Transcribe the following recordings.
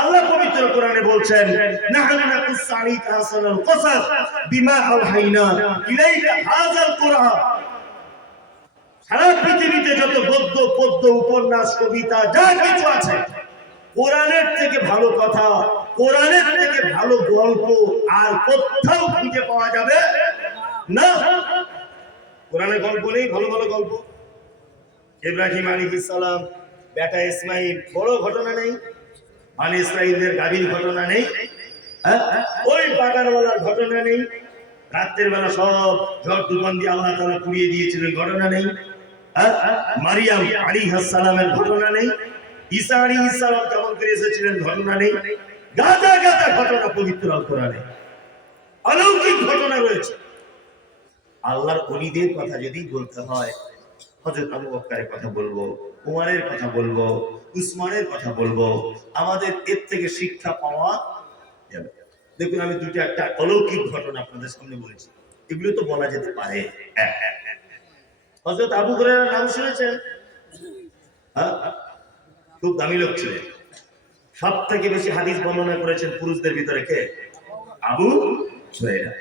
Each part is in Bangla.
আল্লাহ পবিত্র কোরআনে বলছেন নাহনু নাকুসু আলাইকা আহসানাল কসাস বিমা আওহাইনা ইলাইকা হাযাল কোরআন। সারা পৃথিবীতে যত গদ্য পদ্য উপন্যাস কবিতা যা কিছু আছে, কোরআনের থেকে ভালো কথা, কোরআনের থেকে ভালো গল্প আর কোথাও খুঁজে পাওয়া যাবে না। কোরআনের গল্প নেই ভালো ভালো গল্প? ইব্রাহিম আলাইহিস সালাম বেটা ইসমাইল, বড় ঘটনা নেই? মানে ইসরাইলদের গাভীর ঘটনা নেই? ওই বাগানওয়ালার ঘটনা নেই? রাতের বেলা সব ঝড় তুফান দিয়ে আল্লাহ তাআলা পুড়িয়ে দিয়েছিলেন, ঘটনা নেই? মারিয়াম আলাইহিস সালামের ঘটনা নেই? ঈসা আলাইহিস সালাম কেমন করে এসেছিলেন, ঘটনা নেই? গাদা গাদা ঘটনা পবিত্র আল কোরআনে, অলৌকিক ঘটনা রয়েছে। আল্লাহর ওলিদের কথা যদি বলতে হয়, হযরত আবু বকরের কথা বলবো, উমরের কথা বলবো, উসমানের কথা বলবো, আমাদের এর থেকে শিক্ষা পাওয়া যাবে। দেখুন, আমি দুটো একটা অলৌকিক ঘটনা আপনাদের সামনে বলেছি, এগুলো তো বলা যেতে পারে। হযরত আবু হুরায়রার নাম শুনেছেন? খুব দামি লোক ছিলেন। সব থেকে বেশি হাদিস বর্ণনা করেছেন পুরুষদের ভিতরে কে? আবু হুরায়রা।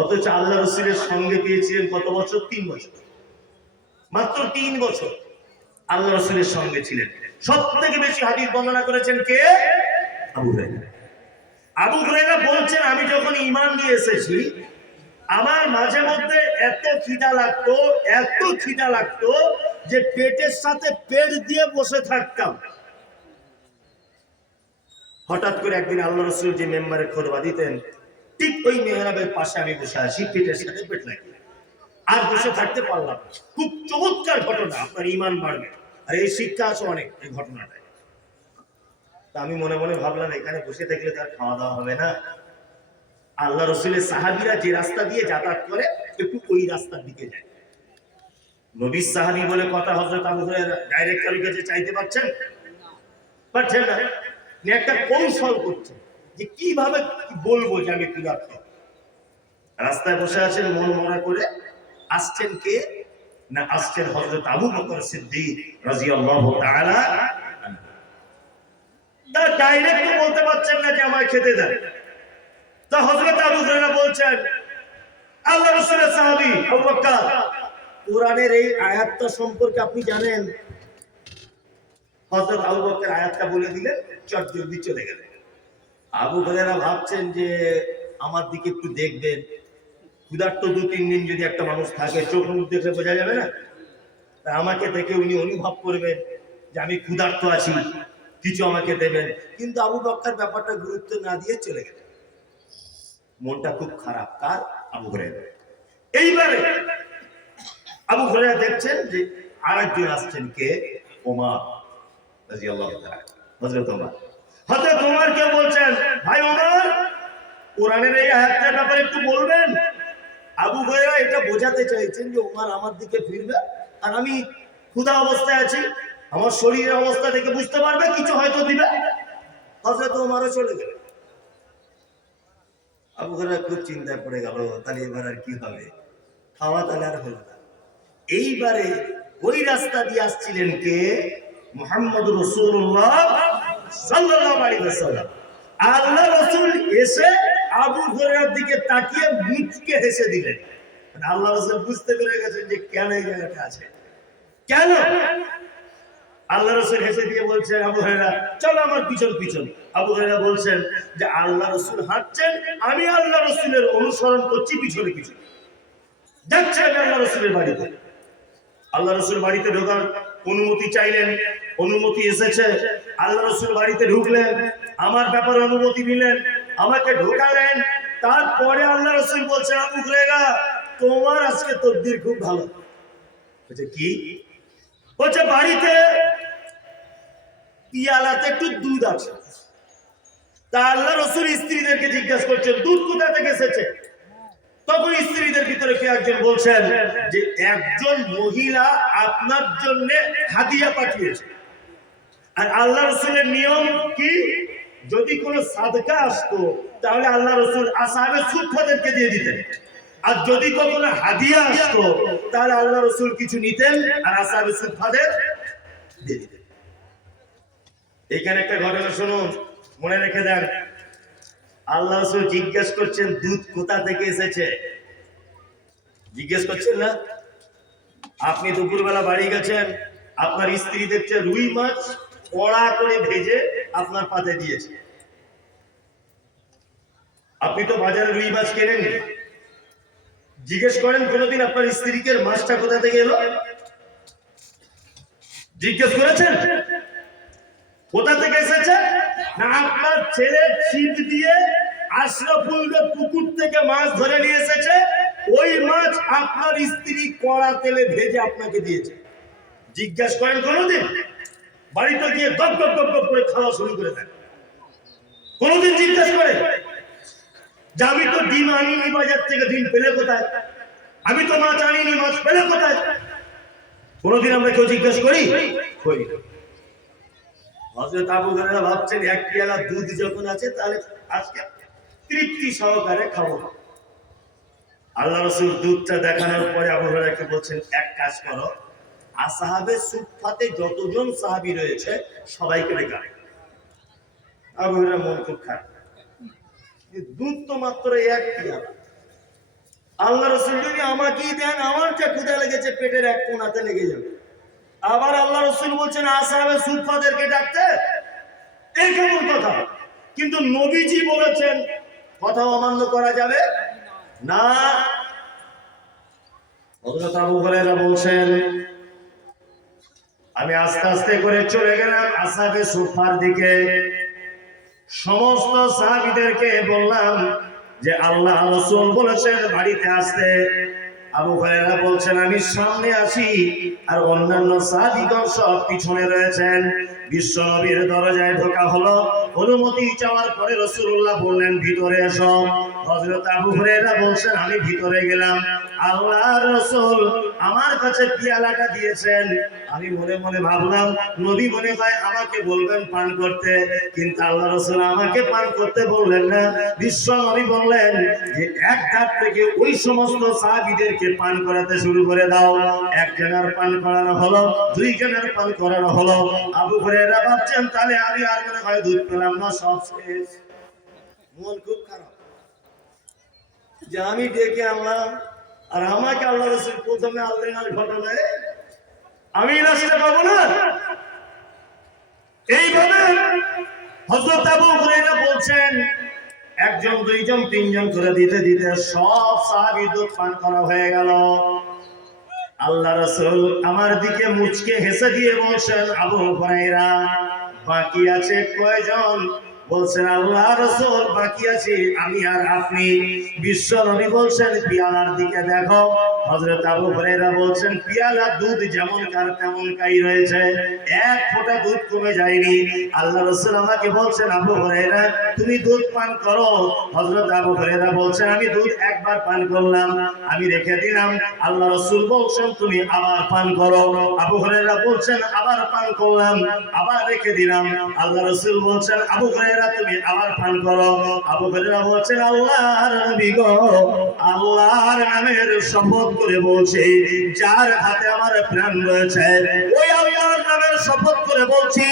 অথচ আল্লাহ রাসূলের সঙ্গে পেয়েছিলেন কত বছর? 3 বছর, মাত্র 3 বছর আল্লাহ রাসূলের সঙ্গে ছিলেন। সব থেকে বেশি হাদিস বর্ণনা করেছেন কে? আবু হুরায়রা। আবু হুরায়রা বলছেন, আমি যখন ঈমান নিয়ে এসেছি, আমার মাঝে মধ্যে এত খিদা লাগতো যে পেটের সাথে পেট দিয়ে বসে থাকতাম। হঠাৎ করে একদিন আল্লাহ রাসূল যে মেম্বারে খুতবা দিতেন, ঠিক ওই মেহরাবের পাশে আমি বসে আছি, পেটের সাথে পেট লাগিয়ে, আর বসে থাকতে পারলাম। খুব চমৎকার ঘটনা, আপনার ঈমান বাড়বে। আর এই শিক্ষা আছে অনেক এই ঘটনাটায়। তা আমি মনে মনে ভাবলাম, এখানে বসে থাকলে তার খাওয়া দাওয়া হবে না। আল্লাহ রাসূলের সাহাবীরা যে রাস্তা দিয়ে যাতায়াত করে, একটু ওই রাস্তার দিকে যায়। নবীর সাহাবী বলে কথা, হযরত আবু হুরায়রা ডাইরেক্ট কারো কাছে চাইতে পারছেন না। একটা কৌশল করছে যে কিভাবে বলবো যে আমি ক্ষুধার্ত। রাস্তায় বসে আছেন মন মরা করে। আসছেন কে? না, আসছেন হযরত আবু বকর সিদ্দিক রাদিয়াল্লাহু তাআলা। তা ডাইরেক্ট তো বলতে পারছেন না যে আমায় খেতে দেন। তা হযরত আবু হুরায়রা বলছেন, আল্লাহ রাসূলের সাহাবী আবু বকর, কোরআনের এই আয়াতটা সম্পর্কে আপনি জানেন? হযরত আবু বকর আয়াতটা বলে দিলেন, চট জলদি চলে গেলেন। আবু হুরায়রা ভাবছেন যে আমার দিকে একটু দেখবেন, ক্ষুধার্ত 2-3 দিন যদি একটা মানুষ থাকে, চোখ মুখ দেখে বোঝা যাবে না? আমাকে দেখে উনি অনুভব করবেন যে আমি ক্ষুধার্ত আছি, কিছু আমাকে দেবেন। কিন্তু আবু বকর ব্যাপারটা গুরুত্ব না দিয়ে চলে গেলেন। মনটা খুব খারাপ। কার? আবু হুরায়রা। এইবারে আবু হুরায়রা দেখছেন যে আরেকজন আসছেন, কে? ওমর রাদিয়াল্লাহু তাআলা। হযরত ওমর। হযরত ওমর কে বলছেন, ভাই ওমর, কোরআনের এই আয়াতটার ব্যাপারে একটু বলবেন। আবু হুরায়রা এটা বোঝাতে চাইছেন যে ওমর আমার দিকে ফিরবে, আর আমি ক্ষুধা অবস্থায় আছি, আমার শরীরের অবস্থা দেখে বুঝতে পারবে, কিছু হয়তো দিবে। হযরত ওমরও চলে গেলেন। আবু হুরায়রা খুব চিন্তায় পড়ে গেল, তাহলে এবার আর কি হবে? খাওয়া তাহলে আর হলো না। এইবারে ওই রাস্তা দিয়ে আসছিলেন কে? মুহাম্মদুর রাসূলুল্লাহ সাল্লাল্লাহু আলাইহি ওয়াসাল্লাম। আল্লাহ রাসূল এসে আবু হুরায়রার দিকে তাকিয়ে মুচকে হেসে দিলেন। মানে আল্লাহ রাসূল বুঝতে পেরে গেছেন যে কেন এই জায়গাটা আছে, কেন। আল্লাহ রাসূল হেসে দিয়ে বলছেন, আবু হুরায়রা চলো আমার পিছন পিছন। আবু হুরায়রা বলছেন যে আল্লাহ রাসূল হাঁটছেন, আমি আল্লাহ রাসূলের অনুসরণ করছি পিছনে পিছনে। যাচ্ছে আল্লাহ রাসূলের বাড়িতে। আল্লাহ রাসূল বাড়িতে ঢোকার অনুমতি চাইলেন, অনুমতি এসেছে। আল্লাহ রাসূল বাড়িতে ঢুকলেন, আমার ব্যাপারে অনুমতি নিলেন, আমাকে ঢোকালেন। তারপরে আল্লাহ রাসূল বলছেন, আবু হুরায়রা তোমার আজকে তকদির খুব ভালো। বলছে কি? বলছে বাড়িতে পিয়ালাতে একটু দুধ আছে। তা আল্লাহ রাসূল স্ত্রীদেরকে জিজ্ঞাসা করছেন, দুধ কোথা থেকে এসেছে? তখন স্ত্রীদের ভিতরে কে একজন বলছেন যে একজন মহিলা আপনার জন্য হাদিয়া পাঠিয়েছে। আর আল্লাহ রাসূলের নিয়ম কি, যদি কোনো সাদকা আসতো তাহলে আল্লাহ রাসূল আসহাবে সুফফাদেরকে দিয়ে দিতেন, আর যদি কখনো হাদিয়া আসতো তাহলে আল্লাহ রাসূল কিছু নিতেন আর আসহাবে সুফফাদের দিয়ে দিতেন। এখানে একটা ঘটনা শুনুন, মনে রেখে দেন, আল্লাহ রাসূল জিজ্ঞেস করছেন দুধ কোথা থেকে এসেছে, জিজ্ঞেস করছেন না? আপনি দুপুরবেলা বাড়ি গেছেন, আপনার স্ত্রী দেখছে রুই মাছ কড়া করে ভেজে আপনার পাতে দিয়েছে। আপনি তো বাজারে রুই মাছ কেনেন, জিজ্ঞেস করেন কোনোদিন আপনার স্ত্রীকে মাছটা কোথা থেকে এলো? জিজ্ঞেস করেছেন কোথা থেকে এসেছে? না আপনার ছেলে ছিপ দিয়ে আশরাফুলদের পুকুর থেকে মাছ ধরে নিয়ে এসেছে, ওই মাছ আপনার স্ত্রী কড়া তেলে ভেজে আপনাকে দিয়েছে। জিজ্ঞেস করেন কোনোদিন? বাড়িতে গিয়ে গপ গপ গপ গপ করে খাওয়া শুরু করে দেন। কোনোদিন জিজ্ঞেস করে যে আমি তো ডিম আনিনি বাজার থেকে, ডিম পেলে কোথায়? আমি তো মাছ আনিনি, মাছ পেলে কোথায়? কোনোদিন আমরা কেউ জিজ্ঞেস করি? করি না। হযরত আবু হুরায়রা ভাবছেন এক পেয়ালা দুধ যখন আছে তাহলে আজকে তৃপ্তি সহকারে খাবো। আল্লাহ রাসূল দুধটা দেখানোর পরে আবু হুরায়রাকে বলছেন এক কাজ করো, আসহাবে সুফফাতে যতজন সাহাবী রয়েছে সবাইকে ডেকে আনো। আবু হুরায়রা মন খুব খারাপ, দুধ তো মাত্র এক পেয়ালা, আল্লাহ রাসূল যদি আমাকেই দেন আমার যে ক্ষুধা লেগেছে পেটের এক কোণাতে লেগে যাবে। আবার আল্লাহ রাসূল বলছেন আসহাবে সুফফাদেরকে ডাকতে, এই কেমন কথা? কিন্তু নবীজি বলেছেন কথা অমান্য করা যাবে না। হযরত আবু হুরায়রা বলছেন আমি আস্তে আস্তে করে চলে গেলাম আসহাবে সুফফার দিকে। সমস্ত সাহাবীদেরকে বললাম যে আল্লাহ রাসূল বলেছেন বাড়িতে আসতে। আবু হুরায়রা বলছেন আমি সামনে আছি আর অন্যান্য সাহাবীগণ সব পিছনে রয়েছেন। বিশ্ব নবীর দরজায় ঢোকা হলো, অনুমতি চাওয়ার পরে রাসূলুল্লাহ বললেন ভিতরে এসো। হযরত আবু হুরায়রা বলছেন আমি ভিতরে গেলাম, আল্লাহর রাসূল আমার কাছে পিয়ালাটা দিয়েছেন। আমি মনে মনে ভাবলাম নবী মনে হয় আমাকে বলবেন পান করতে, কিন্তু আল্লাহ রাসূল আমাকে পান করতে বললেন না। বিশ্ব নবী বললেন যে এক ধাপ থেকে ওই সমস্ত সাহাবীদেরকে পান করাতে শুরু করে দাও। একজনের পান করানো হলো, দুইজনের পান করানো হলো। আবু হুরায়রা ভাবছেন তাহলে আমি আর মনে হয় দুধ পেলাম না, সব শেষ। মন খুব খারাপ যে আমি ডেকে আনলাম আর আমাকে আল্লাহ রাসূল প্রথমে আল্লাহর ঘটনায় আমি নাস্তা পাবো না। এইভাবে হযরত আবু হুরায়রা বলছেন একজন দুইজন তিনজন করে দিতে দিতে সব সাহাবী দুধ পান করা হয়ে গেল। আল্লাহ রাসূল আমার দিকে মুচকে হেসে দিয়ে বলছেন আবু হুরায়রা বাকি আছে কয়জন? বলছেন আল্লাহ রাসূল বাকি আছে আমি আর আপনি। বিশ্ব নবী বলছেন পিয়ালার দিকে দেখো। হযরত আবু হুরায়রা বলছেন পিয়ালা দুধ যেমন কার তেমন কাই রয়েছে, এক ফোঁটা দুধ কমে যায়নি। আল্লাহ রাসূল আমাকে বলছেন আবু হুরায়রা তুমি দুধ পান করো। হযরত আবু হুরায়রা বলছেন আমি দুধ একবার পান করলাম, আমি রেখে দিলাম। আল্লাহ রাসূল বলছেন তুমি আবার পান করো। আবু হুরায়রা বলছেন আবার পান করলাম, আবার রেখে দিলাম। আল্লাহ রাসূল বলছেন আবু হুরায়রা তুমি আবার পান করো। আবু হুরায়রা বলছেন আল্লাহর নবী গো, আল্লাহর নামের শপথ করে বলছি যার হাতে আমার প্রাণ রয়েছে, ওই আল্লাহর নামের শপথ করে বলছি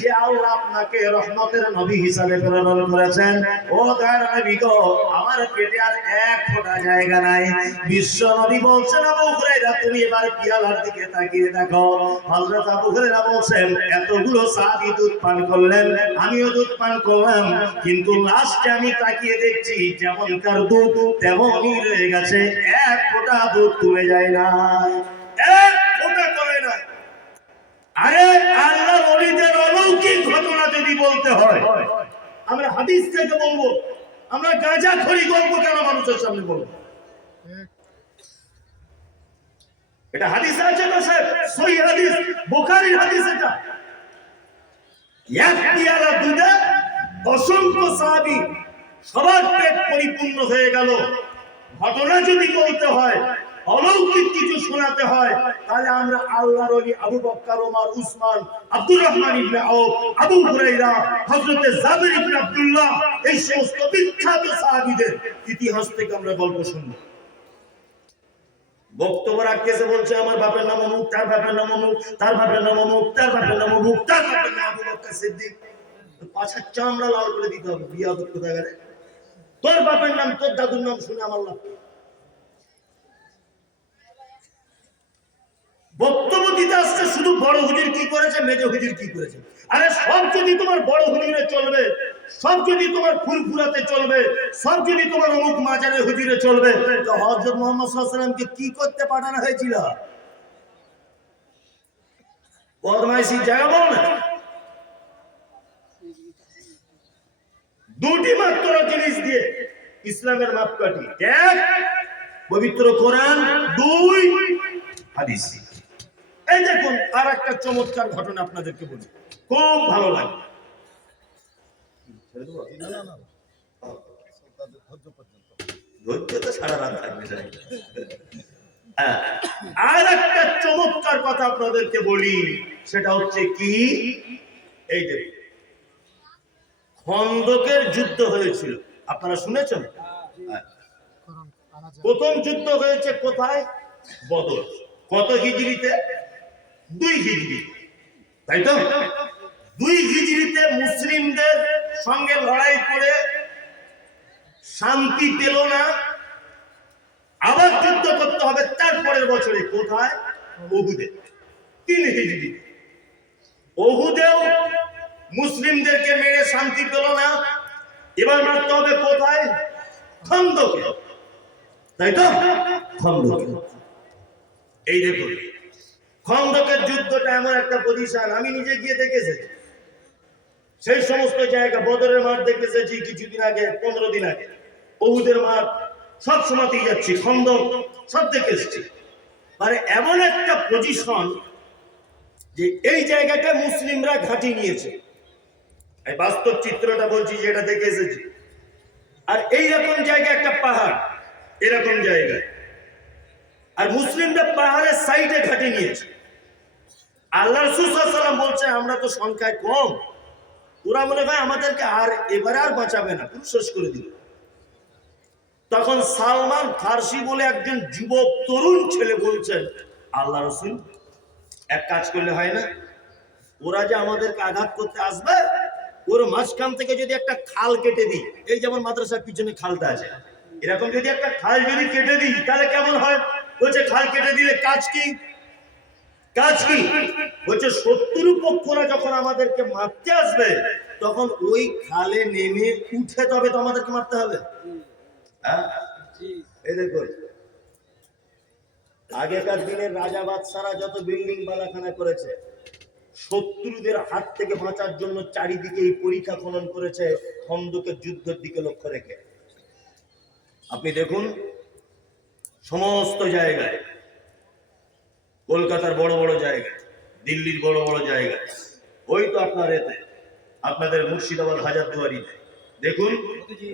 যে আল্লাহ আপনাকে রহমতের নবী হিসাবে প্রেরণ করেছেন। ও তার নবী গো, আমার পেটে আর এক ফোঁটা জায়গা নাই। বিশ্ব নবী বলছেন আবু হুরায়রা তুমি এবার পিয়ালার দিকে তাকিয়ে দেখো। হযরত আবু হুরায়রা বলছেন এতগুলো সাহাবী দুধ পান করলেন, আমিও দুধ পান করলাম, কিন্তু লাস্টে আমি তাকিয়ে দেখছি যেমনকার দুধ তেমনই রয়ে গেছে, এক ফোঁটা দুধ কমে যায় না, এক ফোঁটা কমে না। আরে আল্লাহর ওলিদের অলৌকিক ঘটনা যদি বলতে হয় আমরা হাদিস থেকে বলবো, আমরা গাঁজাখড়ি গল্প কেন মানুষের সামনে বলবো? এটা হাদিস আছে তো স্যার, সহিহ হাদিস, বুখারীর হাদিস। এটা এক পিয়ালা দুধে অসংখ্য সাহাবী সবার পেট পরিপূর্ণ হয়ে গেল। ঘটনা যদি বলতে হয়, অলৌকিক কিছু শোনাতে হয়, তাহলে আমরা আল্লাহর ওলি আবু বকর, ওমর, উসমান, আব্দুর রহমান ইবনে আউফ, আবু হুরায়রা, হযরত জাবির ইবনে আব্দুল্লাহ, এই সমস্ত বিখ্যাত সাহাবীদের ইতিহাস থেকে আমরা গল্প শুনবো। বক্তব্য রাখতেছে বলছে আমার বাপের নাম অমুক, তার বাপের নাম অমুক, তার বাপের নাম অমুক, তার বাপের নাম অমুক, তার বাপের নাম আবু বকর সিদ্দিক। পাছার চামড়া লাল করে দিতে হবে। বিয়া কোথায় গেলে? তোর বাপের নাম তোর দাদুর নাম শুনে আমার লাভ। বক্তব্য দিতে আসছে শুধু বড় হুজুর কি করেছে, মেজ হুজুর কি করেছে। আরে সব যদি তোমার বড় হুজুরে চলবে, সব যদি তোমার ফুরফুরাতে চলবে, সব যদি তোমার অমুক মাজারে হুজুরে চলবে, তো হযরত মুহাম্মদ সাল্লাল্লাহু আলাইহি ওয়াসাল্লামকে কি করতে পাঠানো হয়েছিল? বদমাইশি জায়গা বল না। দুটি মাত্র জিনিস দিয়ে ইসলামের মাপকাঠি, এক পবিত্র কোরআন, দুই হাদিস। এই দেখুন আর একটা চমৎকার ঘটনা আপনাদেরকে বলি, খুব ভালো লাগে। ধৈর্য তো সারা রাত থাকবে। আর একটা চমৎকার কথা আপনাদেরকে বলি, সেটা হচ্ছে কি, এই যে খন্দকের যুদ্ধ হয়েছিল, আপনারা শুনেছেন? প্রথম যুদ্ধ হয়েছে কোথায়? বদর। কত হিজরিতে? 2 হিজরি, তাই তো? 2 হিজরিতে মুসলিমদের সঙ্গে লড়াই করে শান্তি পেল না, আবার যুদ্ধ করতে হবে তারপরের বছরে। কোথায়? ওহুদে। 3 হিজরি। ওহুদেও মুসলিমদেরকে মেরে শান্তি পেল না, এবার মারতে হবে কোথায়? খন্দকে, তাই তো? খন্দকে। এই দেখুন খন্দকের যুদ্ধটা এমন একটা পজিশন, আমি নিজে গিয়ে দেখেছি সেই সমস্ত জায়গা। বদরের মাঠ দেখে এসেছি কিছুদিন আগে, 15 দিন আগে। ওহুদের মাঠ সব সময়তেই যাচ্ছি, খন্দক সব দেখে এসেছি। মানে এমন একটা পজিশন যে এই জায়গাটা মুসলিমরা ঘাঁটি নিয়েছে। এই বাস্তব চিত্রটা বলছি, যেটা দেখে এসেছি। আর এইরকম জায়গা একটা পাহাড়, এরকম জায়গায়, আর মুসলিমরা পাহাড়ের সাইডে ঘাঁটি নিয়েছে। আল্লাহ রাসূল সাল্লাল্লাহু আলাইহি ওয়াসাল্লাম বলছে আমরা তো সংখ্যায় কম, ওরা মনে হয় আমাদেরকে এবারে আর বাঁচাবে না, পুরো শেষ করে দিল। তখন সালমান ফার্সি বলে একজন যুবক তরুণ ছেলে বলছেন, আল্লাহ রাসূল এক কাজ করলে হয় না, ওরা যে আমাদেরকে আঘাত করতে আসবে, ওর মাঝখান থেকে যদি একটা খাল কেটে দিই, এই যেমন মাদ্রাসার পিছনে খালটা আছে, এরকম যদি একটা খাল যদি কেটে দিই তাহলে কেমন হয়? বলছে খাল কেটে দিলে কাজ কি? কাজ কি? বলছে শত্রু পক্ষরা যখন আমাদেরকে মারতে আসবে, তখন ওই খালে নেমে উঠে তবে তো আমাদেরকে মারতে হবে। এই দেখুন আগেকার দিনের রাজা বাদশারা যত বিল্ডিং বালাখানা করেছে, শত্রুদের হাত থেকে বাঁচার জন্য চারিদিকে এই পরীক্ষা খনন করেছে, খন্দকের যুদ্ধের দিকে লক্ষ্য রেখে। আপনি দেখুন সমস্ত জায়গায়, কলকাতার বড় বড় জায়গায়, দিল্লির বড় বড় জায়গায়, ওই তো আপনার এতে আপনাদের মুর্শিদাবাদ হাজারদুয়ারিতে দেখুন,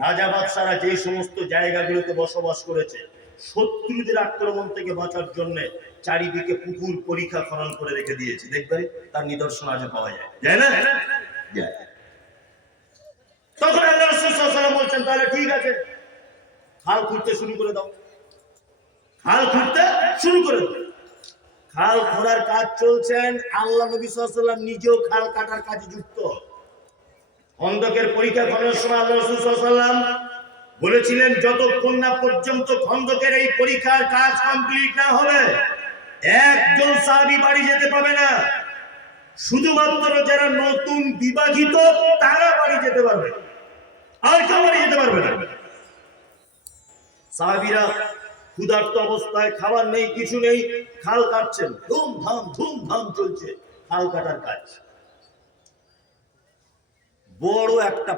রাজা বাদশারা যে সমস্ত জায়গাগুলোতে বসবাস করেছে, শত্রুদের আক্রমণ থেকে বাঁচার জন্য চারিদিকে পুকুর পরীক্ষা খনন করে রেখে দিয়েছে। দেখবেন তার নিদর্শন আজও পাওয়া যায়, যায় না? তখন আল্লাহ রাসূল সাল্লাল্লাহু আলাইহি ওয়াসাল্লাম বলছেন তাহলে ঠিক আছে, খাল খুঁড়তে শুরু করে দাও। খাল খুঁড়তে শুরু করে দাও। খাল খোঁড়ার কাজ চলছেন, আল্লাহ নবী সাল্লাল্লাহু আলাইহি ওয়াসাল্লাম নিজেও খাল কাটার কাজে যুক্ত। খন্দকের পরীক্ষা খননের সময় আল্লাহ রাসূল সাল্লাল্লাহু আলাইহি ওয়াসাল্লাম বলেছিলেন, যতক্ষণ না পর্যন্ত খন্দকের এই পরীক্ষার কাজ কমপ্লিট না হবে, একজন সাহাবী বাড়ি যেতে পাবে না। শুধুমাত্র যারা নতুন বিবাহিত তারা বাড়ি যেতে পারবে, আর কেউ বাড়ি যেতে পারবে না। সাহাবীরা ক্ষুধার্ত অবস্থায়, খাবার নেই, কিছু নেই, খাল কাটছেন, ধুমধাম চলছে খাল কাটার কাজ। বড় একটা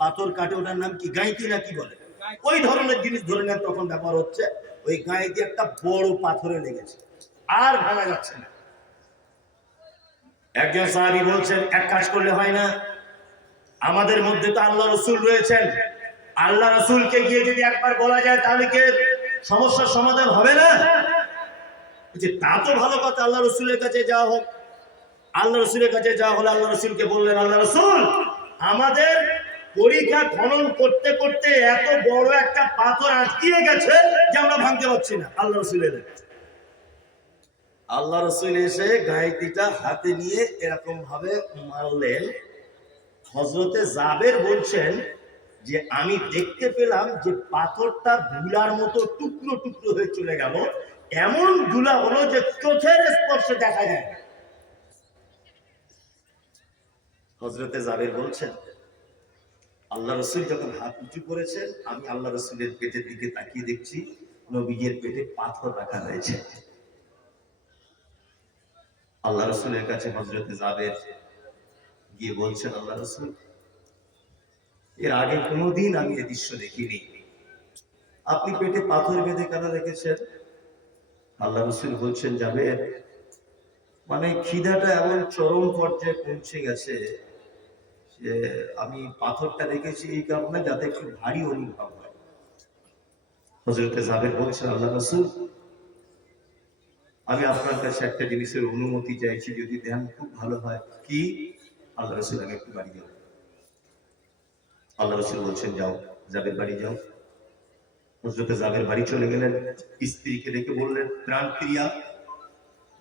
পাথর কাটে, ওটার নাম কি গাঁইতি না কি বলে, ওই ধরনের জিনিস ধরে নেন তখন ব্যাপার হচ্ছে। ওই গাঁইতি একটা বড় পাথরে লেগেছে, আর ভাঙা যাচ্ছে না। একজন সাহাবী বলছেন এক কাজ করলে হয় না, আমাদের মধ্যে তো আল্লাহ রাসূল রয়েছেন, আল্লাহ রাসূলকে গিয়ে যদি একবার বলা যায় তাহলে কি সমস্যার সমাধান হবে না? যে তা তো ভালো কথা, আল্লাহ রাসূলের কাছে যাওয়া হোক। আল্লাহ রাসূলের কাছে যাওয়া হলো, আল্লাহ রাসূলকে বললেন, আল্লাহ রাসূল আমাদের পরীক্ষা খনন করতে করতে এত বড় একটা পাথর আটকিয়ে গেছে যে আমরা ভাঙতে পারছি না। আল্লাহ রাসূল এলেন, আল্লাহ রাসূল এসে গাঁইতিটা হাতে নিয়ে এরকম ভাবে মারলেন, হযরতে জাবের বলছেন যে আমি দেখতে পেলাম যে পাথরটা ধুলার মতো টুকরো টুকরো হয়ে চলে গেল, এমন ধুলা হলো যে চোখের স্পর্শে দেখা যায়। হযরতে জাবের বলছেন আল্লাহ রাসূল যখন হাত উঁচু করেছেন, আমি আল্লাহ রাসূলের পেটের দিকে তাকিয়ে দেখছি নবীজির পেটে পাথর রাখা হয়েছে। আল্লাহ রাসূলের কাছে হযরতে জাবের গিয়ে বলছেন, আল্লাহ রাসূল, এর আগে কোনোদিন আমি এই দৃশ্য দেখিনি, আপনি পেটে পাথর বেঁধে কেন রেখেছেন? আল্লাহ রাসূল বলছেন, জাবের, মানে খিদাটা এমন চরম পর্যায়ে পৌঁছে গেছে যে আমি পাথরটা রেখেছি এই কারণে যাতে একটু ভারী অনুভব হয়। হযরতে জাবের বলছেন, আল্লাহ রাসূল, আমি আপনার কাছে একটা জিনিসের অনুমতি চাইছি, যদি দেন খুব ভালো হয়। কি? আল্লাহ রাসূল, আমি একটু বাড়ি যাব। আল্লাহ রাসূল বলছেন, যাও, জাবের বাড়ি যাও। হযরতে জাবের বাড়ি চলে গেলেন, স্ত্রীকে ডেকে বললেন, প্রাণপ্রিয়া,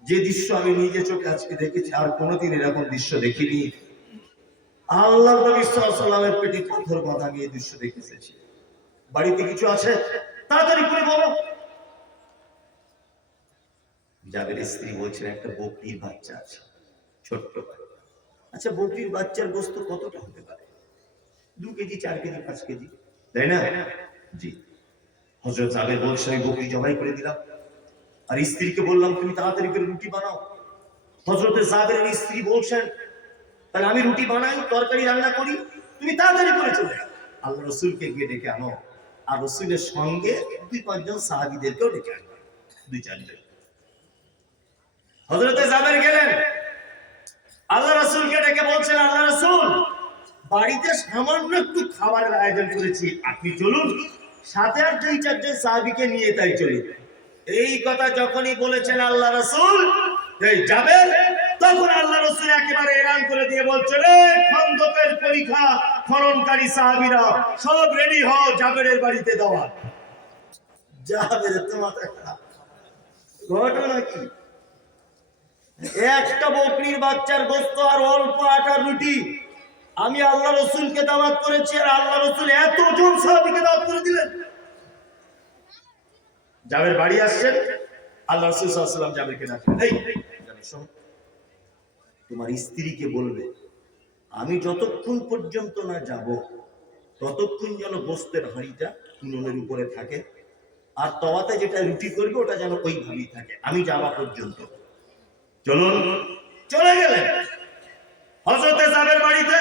যে দৃশ্য আমি নিজে চোখে আজকে দেখেছি আর কোনোদিন এরকম দৃশ্য দেখিনি। আল্লাহর নবী সাল্লাল্লাহু আলাইহি ওয়াসাল্লামের পেটে পাথর বাঁধা, আমি এই দৃশ্য দেখেছি। বাড়িতে কিছু আছে? তাড়াতাড়ি করে বলো। জাবের স্ত্রী বলছেন, একটা বকরির বাচ্চা আছে, ছোট্ট। আচ্ছা, বকরির বাচ্চার গোশত কতটা হতে পারে? 2 কেজি, 4 কেজি, 5 কেজি, তাই না? জি। হযরত জাবের বলছেন, আমি বকরি জবাই করে দিলাম, আর স্ত্রীকে বললাম তুমি তাড়াতাড়ি করে রুটি বানাও। হযরত জাবেরের স্ত্রী বলছেন, তাহলে আমি রুটি বানাই, তরকারি রান্না করি, তুমি তাড়াতাড়ি করে চলে যাও। আল্লাহ রাসূলকে গিয়ে ডেকে আনো, আর রাসূলের সঙ্গে 2-5 জন সাহাবীদেরকেও ডেকে আনো, 2-4 জন। হযরত জাবের গেলেন, আল্লাহ রাসূলকে ডেকে বলছেন, আল্লাহ রাসূল, বাড়িতে সামান্য একটু খাবারের আয়োজন করেছি, আপনি চলুন, সাথে আর 2-4 জন সাহাবীকে নিয়ে তাই চলুন। এই কথা যখনই বলেছেন আল্লাহ রাসূল, এই জাবের, তখন আল্লাহ রাসূল একেবারে এলান করে দিয়ে বলছেন, এই খন্দকের পরীক্ষা খননকারী সাহাবীরা সব রেডি হও, জাবেরের বাড়িতে দাওয়াত। জাবের তো মাথা খারাপ। ঘটনা কি? একটা বকরির বাচ্চার গোশত আর অল্প আটার রুটি, আমি আল্লাহ রাসূলকে দাওয়াত করেছি, আর আল্লাহ রাসূল এতজন সাহাবীকে দাওয়াত করে দিলেন। জাবের বাড়ি আসছেন, আল্লাহ রাসূল সাল্লাল্লাহু আলাইহি ওয়াসাল্লাম জাবেরকে ডাকলেন, এই জাবের, শোনো, তোমার স্ত্রীকে বলবে আমি যতক্ষণ পর্যন্ত না যাব ততক্ষণ যেন গোশতের হাঁড়িটা উনুনের উপরে থাকে, আর তাওয়াতে যেটা রুটি করবে ওটা যেন ওইভাবেই থাকে, আমি যাওয়া পর্যন্ত। চলুন। চলে গেলেন হযরতে জাবের বাড়িতে।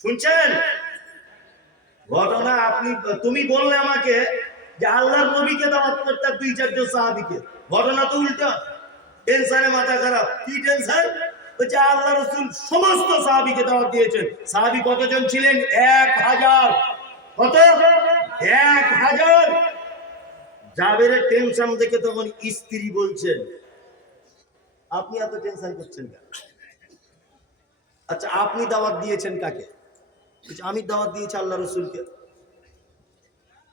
শুনছেন ঘটনা? তুমি বললে আমাকে যে আল্লাহর নবীকে দাওয়াত করতে 2-4 জন সাহাবীকে, ঘটনা তো উল্টা। টেনশনে মাথা খারাপ। কি টেনশন? বলছে আল্লাহ রাসূল সমস্ত সাহাবীকে দাওয়াত দিয়েছেন। সাহাবী কতজন ছিলেন? 1000। কত? 1000। জাবেরের টেনশন দেখে তখন স্ত্রী বলছেন, আপনি এত টেনশন করছেন কেন? আচ্ছা, আপনি দাওয়াত দিয়েছেন কাকে? বলছে আমি দাওয়াত দিয়েছি আল্লাহ রাসূলকে।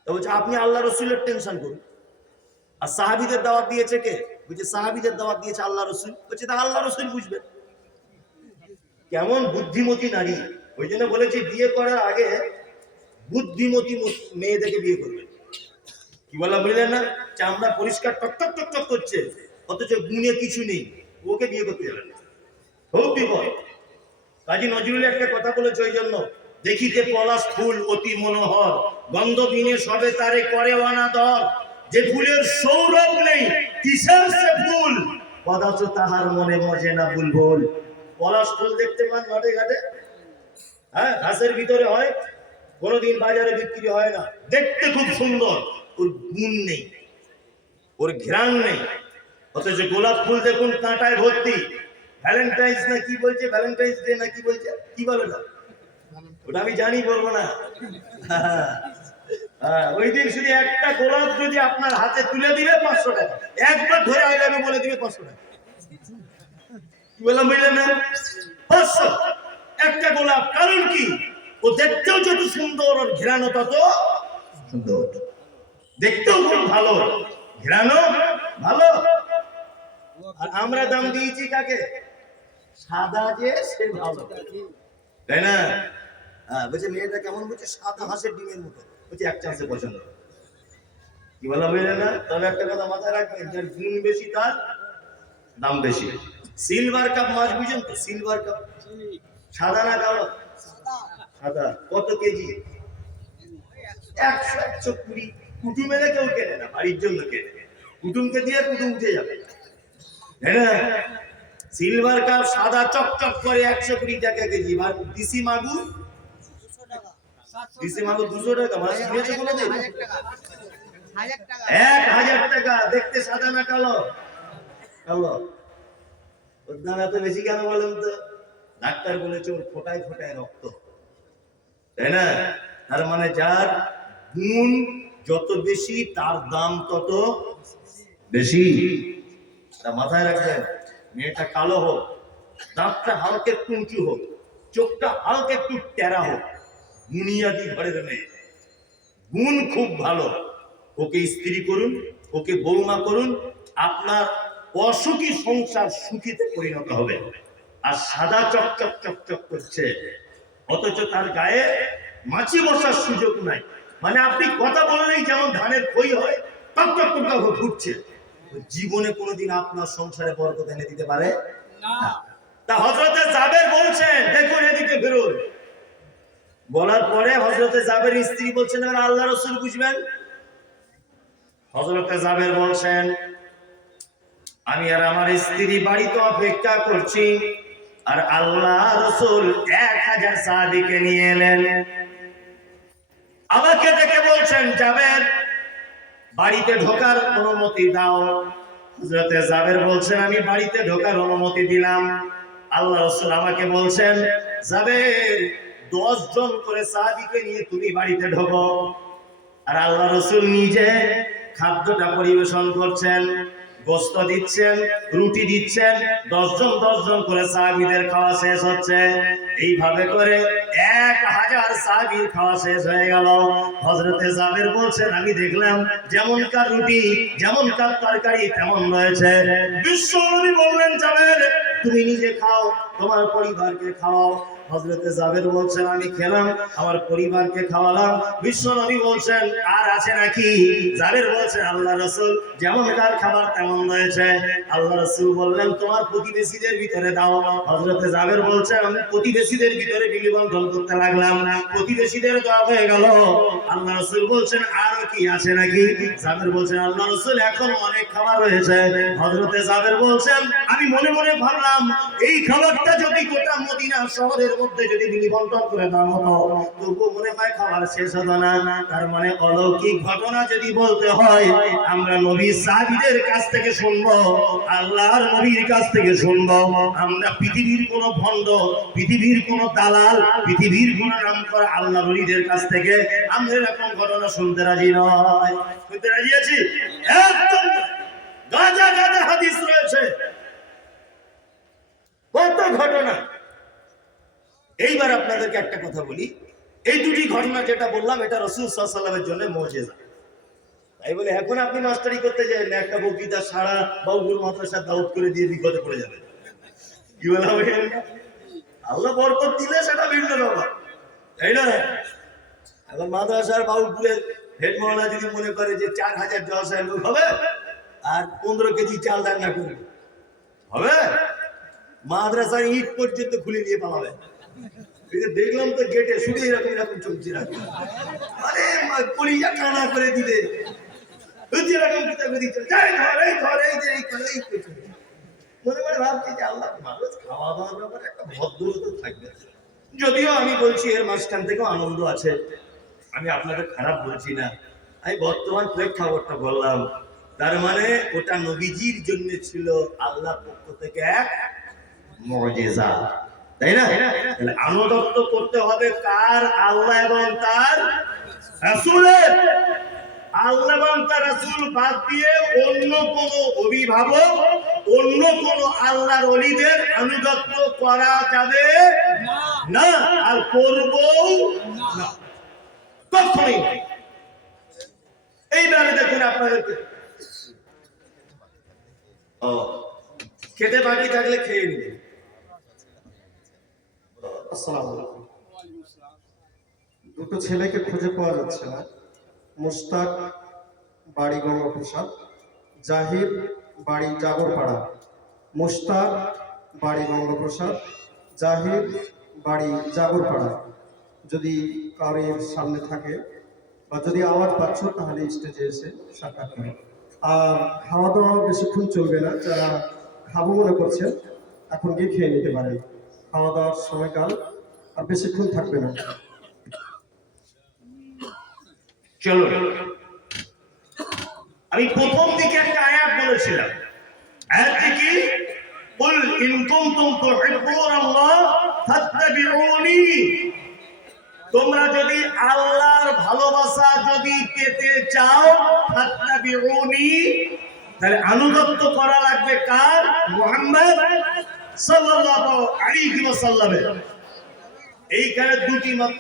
তো বলছে আপনি আল্লাহ রাসূলের টেনশন করুন, আর সাহাবীদের দাওয়াত দিয়েছে কে? বলছে সাহাবীদের দাওয়াত দিয়েছে আল্লাহ রাসূল। বলছে তা আল্লাহ রাসূল বুঝবেন। কেমন বুদ্ধিমতী নারী! ওই জন্য বলেছি বিয়ে করার আগে বুদ্ধিমতী মেয়েদেরকে বিয়ে করবেন। কি বলা বুঝলেন না? চামড়া পরিষ্কার টকটক টকটক করছে, অথচ গুণে কিছু নেই, ওকে বিয়ে করতে যাবেন, খুব বিপদ। কাজী নজরুল একটা কথা বলেছে, ওই জন্য, দেখিতে পলাশ ফুল অতি মনোহর, গন্ধ বিনে সবে তারে করে অনাদর, যে ফুলের সৌরভ নেই কিসের সে ফুল, কদাচ তাহার মনে মজে না বুলবুল। পলাশ ফুল দেখতে পান ঘাটে ঘাটে, হ্যাঁ, ঘাসের ভিতরে হয়, কোনোদিন বাজারে বিক্রি হয় না, দেখতে খুব সুন্দর, ওর গুণ নেই, ওর ঘ্রাণ নেই। অথচ গোলাপ ফুল দেখুন কাঁটায় ভর্তি। ভ্যালেন্টাইন্স না কি বলছে, ভ্যালেন্টাইন্স ডে না কি বলছে, কি বলে না, ওটা আমি জানি, বলবো না। ওই দিন শুধু একটা গোলাপ যদি আপনার হাতে তুলে দিবে 500 টাকা, একবার ধরে আই লাভ ইউ বলে দিবে 500 টাকা। কি বললাম বুঝলেন না? 500 একটা গোলাপ। কারণ কি? ও দেখতেও যত সুন্দর, ওর ঘ্রাণও তত সুন্দর, দেখতেও খুব ভালো, ঘ্রাণও ভালো। আর আমরা দাম দিয়েছি কাকে? সাদা যে সে ভালো, তাই না? হ্যাঁ, বলছে মেয়েটা কেমন, বলছে সাদা হাঁসের ডিমের মতো, বলছে এক চান্সে পছন্দ। কি বলা মেয়ে না? তবে একটা কথা মাথায় রাখবেন, যার গুণ বেশি তার দাম বেশি। সিলভার কাপ মাছ বুঝেন তো? সিলভার কাপ সাদা না কালো? সাদা। কত কেজি? 100-120। কুটুম এলে কেউ কেনে না, বাড়ির জন্য কেনে। কুটুমকে দিয়ে কুটুম উঠে যাবে, তাই না? সিলভার কাপ সাদা চকচক করে 120 টাকা কেজি। আর দেশি মাগুর, দেশি মাগুর 200 টাকা। মাছ কিনেছে কোনোদিন? 1000 টাকা। দেখতে সাদা না কালো? কালো। ওর দাম এত বেশি কেন বলেন তো? ডাক্তার বলেছে ওর ফোটায় ফোটায় রক্ত, তাই না? তার মানে যার গুণ যত বেশি তার দাম তত বেশি। মাথায় রাখবেন। মেয়েটা কালো হোক, দাঁতটা হালকা একটু উঁচু হোক, চোখটা হালকা একটু টেরা হোক, বুনিয়াদি ঘরের মেয়ে, গুণ খুব ভালো, ওকে স্ত্রী করুন, ওকে বৌমা করুন, আপনার অসুখী সংসার সুখীতে পরিণত হবে। আর সাদা চকচক চকচক করছে, অথচ তার গায়ে মাছি বসার সুযোগ নাই। মানে আপনি কথা বললেই যেমন ধানের খই হয়, টকটক টকটক ফুটছে। জীবনে কোনোদিন আপনার সংসারে বরকত এনে দিতে পারে না। তা হযরতে জাবের বলছেন, দেখুন এদিকে বেরোন। বলার পরে হযরতে জাবের স্ত্রী বলছেন, আর আল্লাহ রাসূল বুঝবেন। হযরতে জাবের বলছেন, আমি আর আমার স্ত্রী বাড়িতে অপেক্ষা করছি, আর আল্লাহ রাসূল 1000 সাহাবীকে নিয়ে এলেন। আমাকে দেখে বলছেন, জাবের বাড়িতে ঢোকার অনুমতি দাও। হযরতে জাবের বলছেন, আমি বাড়িতে ঢোকার অনুমতি দিলাম। আল্লাহ রাসূল আমাকে বলছেন, জাবের 10 জন করে সাহাবীকে নিয়ে তুমি বাড়িতে ঢোকো। আর আল্লাহ রাসূল নিজে খাদ্যটা পরিবেশন করছেন, গোশত দিচ্ছেন, রুটি দিচ্ছেন, 10 জন করে সাহাবীদের খাওয়া শেষ হচ্ছে। এইভাবে করে 1000 সাহাবীর খাওয়া শেষ হয়ে গেল। হযরতে জাবের বলছেন, আমি দেখলাম যেমনকার রুটি, যেমনকার তরকারি তেমন রয়েছে। বিশ্বনবী বললেন, জাবের তুমি নিজে খাও, তোমার পরিবারকে খাওয়াও। হযরতে জাবের বলছেন, আমি খেলাম, আমার পরিবারকে খাওয়ালাম। বিশ্বনবী বলছেন, আর আছে নাকি? জাবের বলছেন, আল্লাহ রাসূল যেমনকার খাবার তেমন রয়েছে। আল্লাহ রাসূল বললেন, তোমার প্রতিবেশীদের ভিতরে দাও। হযরতে জাবের বলছেন, আমি প্রতিবেশীদের ভিতরে বিলি বন্টন করতে লাগলাম। প্রতিবেশীদের দেওয়া হয়ে গেল। আল্লাহ রাসূল বলছেন, আরো কি আছে নাকি? জাবের বলছেন, আল্লাহ রাসূল এখন অনেক খাবার রয়েছে। হযরতে জাবের বলছেন, আমি মনে মনে ভাবলাম, এই খাবারটা যদি গোটা মদিনা শহরের মধ্যে যদি বিলি বন্টন করে দেওয়া হতো, তবুও মনে হয় খাবার শেষ হতো না। তার মানে অলৌকিক ঘটনা যদি বলতে হয়, আমরা নবীর সাহাবীদের কাছ থেকে শুনবো, আল্লাহর নবীর কাছ থেকে শুনবো। আমরা পৃথিবীর কোন ভণ্ড, পৃথিবীর কোন দালাল, পৃথিবীর কোন নামকরা আল্লাহর ওলিদের কাছ থেকে আমরা এরকম ঘটনা শুনতে রাজি নয়। শুনতে রাজি আছি? একদম গাদা গাদা হাদিস রয়েছে, কত ঘটনা। এইবার আপনাদেরকে একটা কথা বলি, এই দুটি ঘটনা যেটা বললাম, এটা রাসূল সাল্লাল্লাহু আলাইহি ওয়াসাল্লামের জন্য মুজিজা। তাই বলে এখন আপনি মাস্টারি করতে যান, একটা বক্তৃতা সারা বাউগুল মাদ্রাসা দাওয়াত করে দিয়ে বিপদে পড়ে যাবেন। কি বলা হবে? আল্লাহ বরকত দিলে সেটা ভিন্ন ব্যাপার, তাই না? এখন মাদ্রাসার বাউগুলের হেড মাওলানা যদি মনে করে যে 4000 জলসায় লোক হবে আর 15 কেজি চাল রান্না করবে, হবে? মাদ্রাসার ইট পর্যন্ত খুলে নিয়ে পালাবে। দেখলাম তো গেটে শুধু এরকম এরকম চলছে, আরে কলিজা কানা করে দিলে মনে মনে ভাবছি যে আল্লাহ মানুষ খাওয়া দাওয়ার ব্যাপারে একটা ভদ্রতা থাকবে। যদিও আমি বলছি এর মাঝখান থেকেও আনন্দ আছে, আমি আপনাদের খারাপ বলছি না। আমি বর্তমান প্রেক্ষাপটটা বললাম, তার মানে ওটা নবীজির জন্য ছিল আল্লাহর পক্ষ থেকে এক মুজিজা, তাই না? তাহলে আনুগত্য করতে হবে কার? আল্লাহ এবং তার রাসূলের। আল্লাহ এবং তার রাসূল বাদ দিয়ে অন্য কোন অভিভাবক, অন্য কোন আল্লাহর ওলিদের আনুগত্য করা যাবে না, আর করবো না, কখনোই। এইবারে দেখুন আপনাদেরকে খেতে বাকি থাকলে খেয়ে নিন। আসসালামু আলাইকুম। দুটো ছেলেকে খুঁজে পাওয়া যাচ্ছে না। মুশতাক বাড়ি গঙ্গাপ্রসাদ, জাহির বাড়ি জাগরপাড়া। মুশতাক বাড়ি গঙ্গাপ্রসাদ, জাহির বাড়ি জাগরপাড়া। যদি কারোর সামনে থাকে বা যদি আওয়াজ পাচ্ছ তাহলে স্টেজে এসে সাক্ষাৎ করো। আর খাওয়া দাওয়া বেশিক্ষণ চলবে না, যারা খাবো মনে করছেন এখন গিয়ে খেয়ে নিতে পারেন। খাওয়া দাওয়ার সময়কাল আর বেশিক্ষণ থাকবে না। চলো, আমি প্রথম দিকে একটা আয়াত বলেছিলাম, আয়াতটি কি? কুল ইন কুনতুম তুহিব্বুনাল্লাহ ফাত্তাবিউনি। তোমরা যদি আল্লাহর ভালোবাসা যদি পেতে চাও, ফাত্তাবিউনি, তাহলে আনুগত্য করা লাগবে কার? মুহাম্মদ সাল্লাল্লাহু আলাইহি ওয়াসাল্লামের। এইখানে দুটি মাত্র